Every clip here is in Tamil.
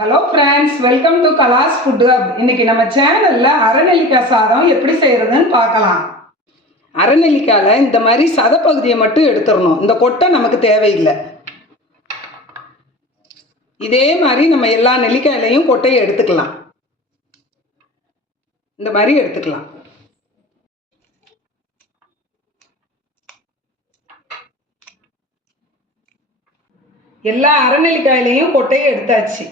Hello friends welcome to Kalas food hub இன்னைக்கு நம்ம சேனல்ல அரைநெல்லிக்காய் சாதம் எப்படி செய்யறதுன்னு பார்க்கலாம். அரைநெல்லிக்காயில் இந்த மாதிரி சதப்பகுதியை மட்டும் எடுத்துடணும். இந்த கொட்டை நமக்கு தேவையில்லை. இதே மாதிரி நம்ம எல்லா நெல்லிக்காயிலையும் கொட்டையை எடுத்துக்கலாம். இந்த மாதிரி எடுத்துக்கலாம். எல்லா அரைநெல்லிக்காயிலையும் கொட்டையை எடுத்தாச்சு.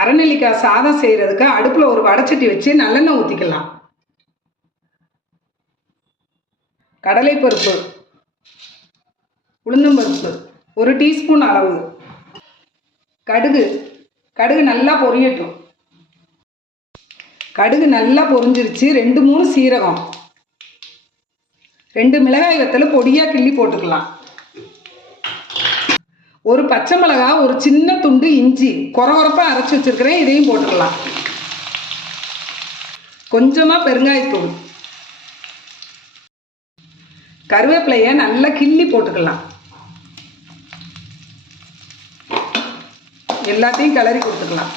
அரைநெல்லிக்காய் சாதம் செய்கிறதுக்கு அடுப்பில் ஒரு வடச்சட்டி வச்சு நல்லெண்ணெய் ஊற்றிக்கலாம் கடலைப்பருப்பு உளுந்தம்பருப்பு ஒரு டீஸ்பூன் அளவு. கடுகு கடுகு நல்லா பொரியட்டும். கடுகு நல்லா பொரிஞ்சிருச்சு ரெண்டு மூணு சீரகம். ரெண்டு மிளகாய் வத்தலை பொடியாக கிள்ளி போட்டுக்கலாம். ஒரு பச்சை மிளகா ஒரு சின்ன துண்டு இஞ்சி குறகுறப்பாக அரைச்சி வச்சிருக்கிறேன் இதையும் போட்டுக்கலாம் கொஞ்சமாக பெருங்காயத்தூள். கருவேப்பிலையை நல்லா கிள்ளி போட்டுக்கலாம். எல்லாத்தையும் கிளறி கொடுத்துக்கலாம்.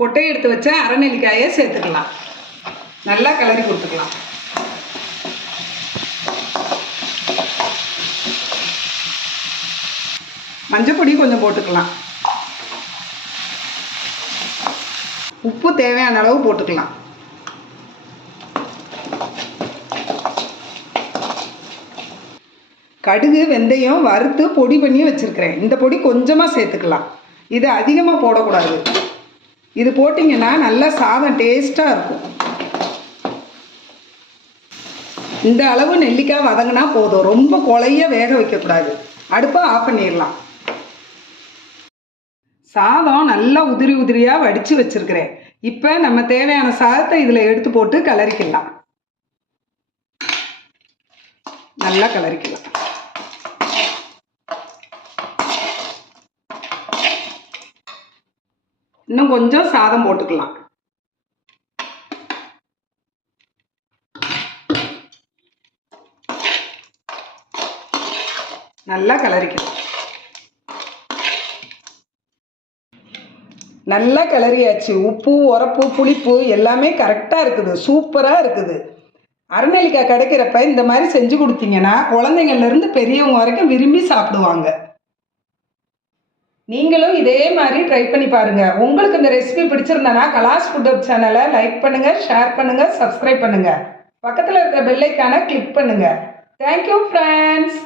கொட்டையை எடுத்து வச்ச அரைநெல்லிக்காயை சேர்த்துக்கலாம். நல்லா கிளறி கொடுத்துக்கலாம். மஞ்சப்பொடி கொஞ்சம் போட்டுக்கலாம். உப்பு தேவையான அளவு போட்டுக்கலாம். கடுகு வெந்தயம் வறுத்து பொடி பண்ணி வச்சுருக்கிறேன். இந்த பொடி கொஞ்சமாக சேர்த்துக்கலாம். இது அதிகமாக போடக்கூடாது. இது போட்டிங்கன்னா நல்லா சாதம் டேஸ்ட்டாக இருக்கும். இந்த அளவு நெல்லிக்காய் வதங்கினா போதும். ரொம்ப கொலைய வேக வைக்கக்கூடாது. அடுப்பை ஆஃப் பண்ணிடலாம். சாதம் நல்லா உதிரி உதிரியாக வடித்து வச்சுருக்கிறேன். இப்போ நம்ம தேவையான சாதத்தை இதில் எடுத்து போட்டு கலரிக்கலாம். நல்லா கலரிக்கலாம். இன்னும் கொஞ்சம் சாதம் போட்டுக்கலாம். நல்லா கலரிக்கலாம். நல்லா கிளறியாச்சு. உப்பு உரப்பு புளிப்பு எல்லாமே கரெக்டாக இருக்குது. சூப்பராக இருக்குது. அரைநெல்லிக்காய் கிடைக்கிறப்ப இந்த மாதிரி செஞ்சு கொடுத்தீங்கன்னா குழந்தைங்கள்லேருந்து பெரியவங்க வரைக்கும் விரும்பி சாப்பிடுவாங்க. நீங்களும் இதே மாதிரி ட்ரை பண்ணி பாருங்கள் உங்களுக்கு இந்த ரெசிபி பிடிச்சிருந்தனா கலாஸ் ஃபுட் சேனலை லைக் பண்ணுங்கள் ஷேர் பண்ணுங்கள் சப்ஸ்கிரைப் பண்ணுங்கள் பக்கத்தில் இருக்கிற பெல்லைக்கான கிளிக் பண்ணுங்கள் தேங்க்யூ ஃப்ரெண்ட்ஸ்